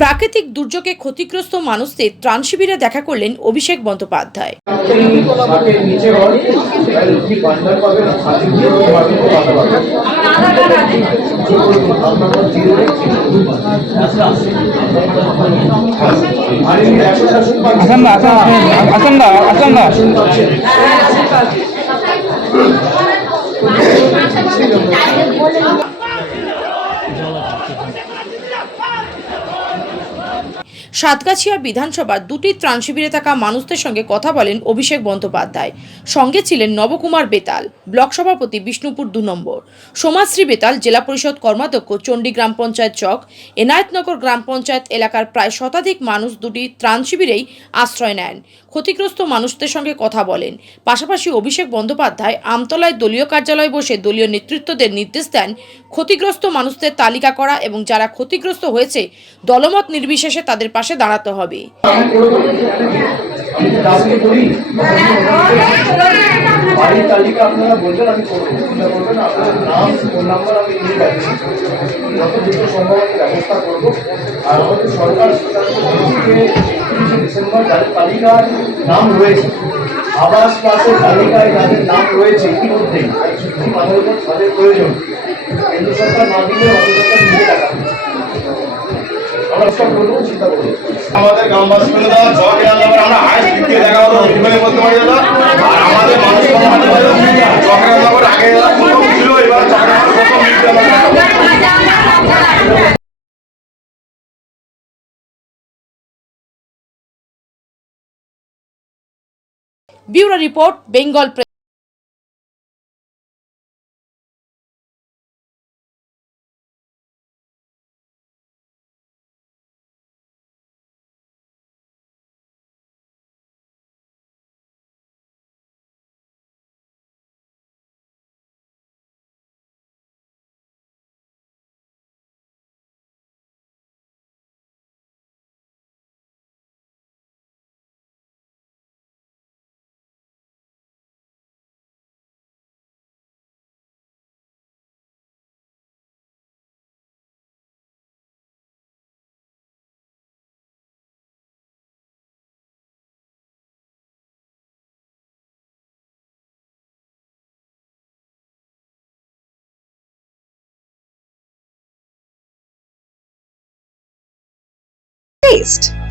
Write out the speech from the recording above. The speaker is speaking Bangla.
প্রাকৃতিক দুর্যোগে ক্ষতিগ্রস্ত মানুষদের ত্রাণ শিবিরে দেখা করলেন অভিষেক বন্দ্যোপাধ্যায়। সাতগাছিয়া বিধানসভার দুটি ত্রাণ শিবিরে থাকা মানুষদের সঙ্গে কথা বলেন অভিষেক বন্দ্যোপাধ্যায়। সঙ্গে ছিলেন নবকুমার বেতাল, ব্লক সভাপতি বিষ্ণুপুর 2 নম্বর, সমাজশ্রী বেতাল, জেলা পরিষদ কর্মাধ্যক্ষ, চণ্ডী গ্রাম পঞ্চায়েত চক, এনায়েতনগর গ্রাম পঞ্চায়েত এলাকার প্রায় শতাধিক মানুষ দুটি ত্রাণ শিবিরেই আশ্রয় নেন। ক্ষতিগ্রস্ত মানুষদের সঙ্গে কথা বলেন। পাশাপাশি অভিষেক বন্দ্যোপাধ্যায় আমতলায় দলীয় কার্যালয়ে বসে দলীয় নেতৃত্বদের নির্দেশ দেন ক্ষতিগ্রস্ত মানুষদের তালিকা করা এবং যারা ক্ষতিগ্রস্ত হয়েছে দলমত নির্বিশেষে তাদের পাশে দাঁড়াতে হবে। বাড়ির তালিকা আপনারা বলবেন, আমি চিন্তা করবেন, আপনার নাম ফোন নাম্বার আমি নিয়ে যাচ্ছি, যত দ্রুত সম্ভব আমি ব্যবস্থা করবো। আর আমাদের সরকার সিদ্ধান্ত 31শে ডিসেম্বর যাদের তালিকার নাম রয়েছে, আবাস প্লাসের তালিকায় যাদের নাম রয়েছে ইতিমধ্যেই, আমাদের উপর তাদের প্রয়োজন, কেন্দ্র সরকার না দিলে রাজ্য সরকার নিজে টাকা আমরা সব করবো, চিন্তা করবো। আমাদের গ্রামবাসী বলে দেওয়া জগ এলাকার আমরা হাইস্ট দিকে দেখা হতো নির্মাণে করতে পারি না। আর আমাদের মানুষ জগ এলাকার আগে ছিল, এবার bureau report, Bengal press. taste.